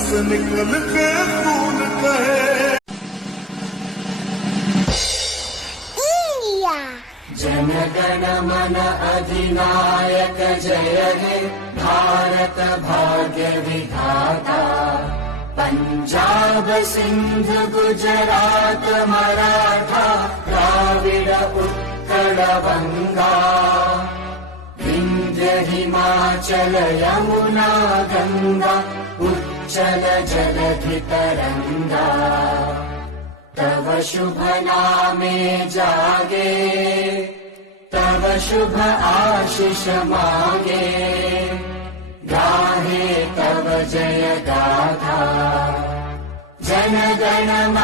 से निकल के खून कहे। जन गण मन अधिनायक जय हे भारत भाग्य विधाता। पंजाब सिंध गुजरात मराठा द्राविड उत्कल बंगा। विंध्य हिमाचल यमुना गंगा उच्चल जलधि तरंगा। तव शुभ नामे जागे तव शुभ आशीष मागे। गाहे तव जय गाथा जन गण